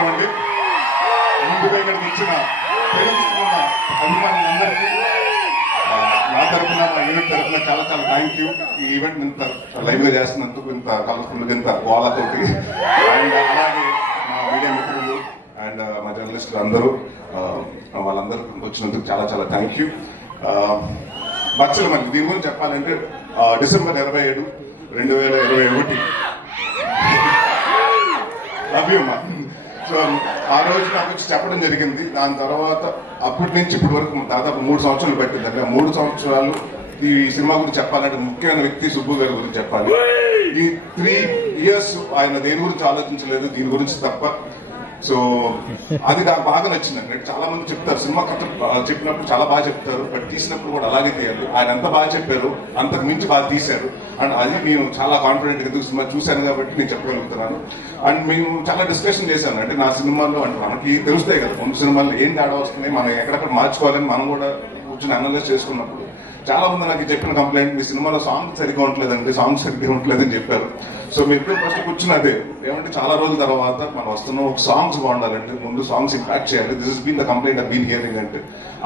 నమస్కారం అండి. ముందుగా ఇక్కడికి ఇచ్చిన ప్రేమిస్తున్న అభిమానులందరికీ నా తరఫున మా యూనిట్ తరఫున చాలా చాలా థ్యాంక్ యూ. ఈ ఈవెంట్ ఇంత లైవ్ గా చేస్తున్నందుకు, ఇంత కలర్ఫుల్ ఇంత గోళతోటి, అండ్ అలాగే మా మీడియా మిత్రులు అండ్ మా జర్నలిస్టులు అందరూ వాళ్ళందరూ వచ్చినందుకు చాలా చాలా థ్యాంక్ యూ. బచ్చల మంది దీని గురించి చెప్పాలంటే డిసెంబర్ 27, 2021 అభియమ్మా. సో ఆ రోజు నాకు వచ్చి చెప్పడం జరిగింది. దాని తర్వాత అప్పటి నుంచి ఇప్పటి వరకు దాదాపు 3 సంవత్సరాలు పట్టిందండి. 3 సంవత్సరాలు ఈ సినిమా గురించి చెప్పాలంటే ముఖ్యమైన వ్యక్తి సుబ్బు గారి గురించి చెప్పాలి. ఈ 3 years ఆయన దేని గురించి ఆలోచించలేదు, దీని గురించి తప్ప. సో అది నాకు బాగా నచ్చిందండి. చాలా మంది చెప్తారు సినిమా కథ చెప్పినప్పుడు చాలా బాగా చెప్తారు, బట్ తీసినప్పుడు కూడా అలాగే తీయాలి. ఆయన ఎంత బాగా చెప్పారు, అంతకు మించి బాగా తీశారు. అండ్ అది నేను చాలా కాన్ఫిడెంట్ గా సినిమా చూశాను కాబట్టి నేను చెప్పగలుగుతున్నాను. అండ్ మేము చాలా డిస్కషన్ చేశాను. అంటే నా సినిమాల్లో అంటే మనకి తెలుస్తాయి కదా ముందు సినిమాల్లో ఏం తేడా వస్తుంది, మనం ఎక్కడెక్కడ మార్చుకోవాలని మనం కూడా కూర్చొని అనలైజ్ చేసుకున్నప్పుడు చాలా మంది నాకు చెప్పిన కంప్లైంట్, మీ సినిమాలో సాంగ్ సరిగ్గా ఉండలేదండి, సాంగ్స్ సరిగ్గా ఉండలేదని చెప్పారు. సో మీరు ఫస్ట్ కూర్చుని అదే ఏమంటే చాలా రోజుల తర్వాత మనం వస్తున్నాం, ఒక సాంగ్స్ బాగుండాలంటే ముందు సాంగ్స్ ఇంపాక్ట్ చేయాలి. This is been the complaint been hearing. అంటే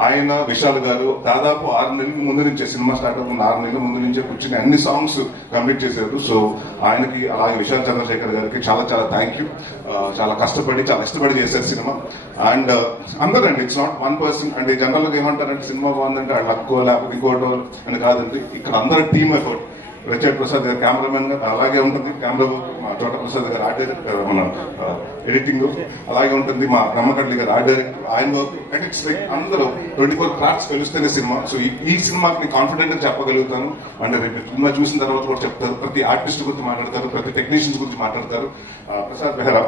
ఆయన విశాల్ గారు దాదాపు 6 నెలల ముందు నుంచే, సినిమా స్టార్ట్ అవుతున్న 6 నెలల ముందు నుంచే కూర్చుని అన్ని సాంగ్స్ కంప్లీట్ చేశారు. సో ఆయనకి అలాగే విశాల్ చంద్రశేఖర్ గారికి చాలా చాలా థ్యాంక్ యూ. చాలా కష్టపడి చాలా ఇష్టపడి చేశారు సినిమా. అండ్ అందరూ అండి, ఇట్స్ నాట్ వన్ పర్సన్. అంటే జనరల్ గా ఏమంటారంటే సినిమా బాగుందంటే వాళ్ళు లక్కో లేకపోతే ఇంకోటో అని కాదండి. ఇక్కడ అందరూ టీమ్ ఎఫర్ట్. రచయిత ప్రసాద్ గారు కెమెరామెన్ గా అలాగే ఉంటుంది, కెమెరా మా చోట ప్రసాద్ గారు ఆర్ట్ డైరెక్టర్, మన ఎడిటింగ్ అలాగే ఉంటుంది, మా బ్రహ్మకడ్లి గారు ఆర్ట్ డైరెక్టర్, ఆయన వర్క్. అంటే ఇట్స్ లైక్ అందరూ 24 క్రాఫ్ట్స్ తెలుస్తేనే సినిమా. సో ఈ సినిమాకి కాన్ఫిడెంట్ గా చెప్పగలుగుతాను. అంటే రేపు సినిమా చూసిన తర్వాత కూడా చెప్తారు, ప్రతి ఆర్టిస్ట్ గురించి మాట్లాడతారు, ప్రతి టెక్నీషియన్స్ గురించి మాట్లాడతారు. ప్రసాద్ బెహ్రా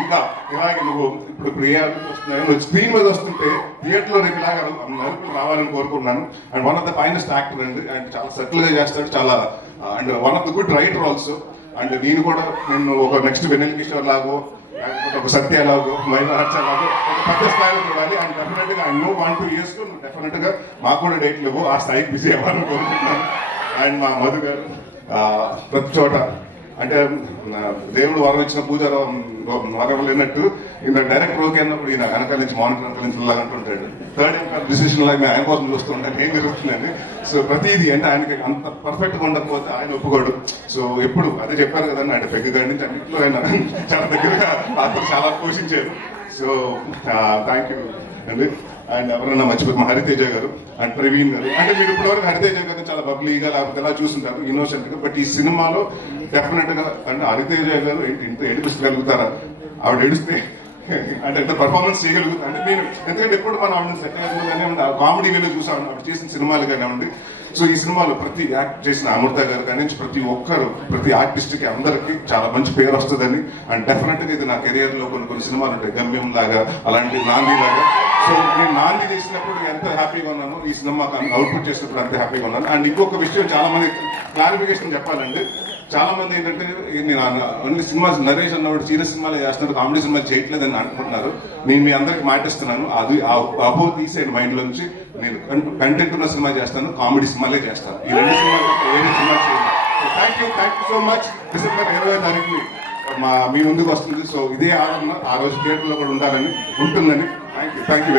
ఇంకా ఇలాగే నువ్వు ఇప్పుడు ఏ వస్తున్నాయి, నువ్వు స్క్రీన్ మీద వస్తుంటే థియేటర్ లో రేపు ఇలాగా నలుపులు రావాలని కోరుకున్నాను. And one of the finest actor అండి, అండ్ చాలా సెటిల్ గా చేస్తాడు, చాలా and one of the good writer also. And నేను కూడా నేను ఒక నెక్స్ట్ వెన్నెల కిషోర్ లాగో లేకపోతే ఒక సత్య లాగో మైనా లాగో ఒక పెద్ద స్థాయిలో చూడాలి. అండ్ డెఫినెట్ గా ఐ నో 1-2 years డెఫినెట్ గా మాకు కూడా డేట్లు లేవు, ఆ స్థాయికి బిజీ అవ్వాలని కోరుకుంటున్నాను. అండ్ మా మధు గారు ప్రతి చోట అంటే దేవుడు వరం ఇచ్చిన పూజ వరం లేనట్టు ఈయన డైరెక్టర్ ఓకే అన్నప్పుడు ఈయన వెనకాల నుంచి మానిటర్ వెనకాల నుంచి లాగా అంటుంటాడు. థర్డ్ ఎంపైర్ డిసిషన్ లాగా ఆయన కోసం చూస్తూ ఉంటాను ఏం జరుగుతుందని. సో ప్రతిదీ అంటే ఆయనకి అంత పర్ఫెక్ట్ గా ఉండకపోతే ఆయన ఒప్పుకోడు. సో ఎప్పుడు అదే చెప్పారు కదండి, ఆయన పెద్ద గారి నుంచి అన్నింటిలో ఆయన చాలా దగ్గరగా పాత్ర చాలా పోషించారు. సో థ్యాంక్ యూ అండి. అండ్ ఎవరన్నా మర్చిపోతే మా హరితేజ గారు అండ్ ప్రవీణ్ గారు. అంటే మీరు ఇప్పటివరకు హరితేజ గారిని చాలా బబ్లీగా లేకపోతే ఎలా చూస్తుంటారు, ఇన్నోసెంట్ గా. బట్ ఈ సినిమాలో డెఫినెట్ గా అంటే హరితేజ గారు ఇంత ఏడిపించగలుగుతారా, ఆవిడ ఏడిస్తే అంటే ఎంత పర్ఫార్మెన్స్ చేయగలుగుతారు అంటే నేను, ఎందుకంటే ఎప్పుడు మనం ఆవిడ సెట్ కానివ్వండి, కామెడీ వేలో చూసాం ఆవిడ చేసిన సినిమాలు కానివ్వండి. సో ఈ సినిమాలో ప్రతి యాక్ట్ చేసిన అమృత గారు కానీ ప్రతి ఒక్కరు ప్రతి ఆర్టిస్ట్ కి అందరికి చాలా మంచి పేరు వస్తుందని. అండ్ డెఫినెట్ గా ఇది నా కెరియర్ లో కొన్ని సినిమాలు ఉంటాయి, గమ్యం లాగా అలాంటి నాంది లాగా. సో నేను నాంది చేసినప్పుడు ఎంత హ్యాపీగా ఉన్నాను, ఈ సినిమా అవుట్పుట్ చేసినప్పుడు అంత హ్యాపీగా ఉన్నాను. అండ్ ఇంకొక విషయం చాలా మంది క్లారిఫికేషన్ చెప్పాలండి. చాలా మంది ఏంటంటే నేను ఓన్లీ సినిమా నరేష్ అన్నప్పుడు సీరియస్ సినిమాలే చేస్తున్నారు, కామెడీ సినిమాలు చేయట్లేదని అనుకుంటున్నారు. నేను మీ అందరికి మాటిస్తున్నాను, అది అబో తీసేయండి మైండ్ లో నుంచి. నేను కంటెంట్ ఉన్న సినిమా చేస్తాను, కామెడీ సినిమాలే చేస్తాను. ఈ 2 సినిమాలు ఏదైనా సినిమా చేయండి. Thank you so much. December 20వ తారీఖు మీ ముందుకు వస్తుంది. సో ఇదే ఆదరణ ఆ రోజు థియేటర్ లో కూడా ఉండాలని ఉంటుందని. Thank you.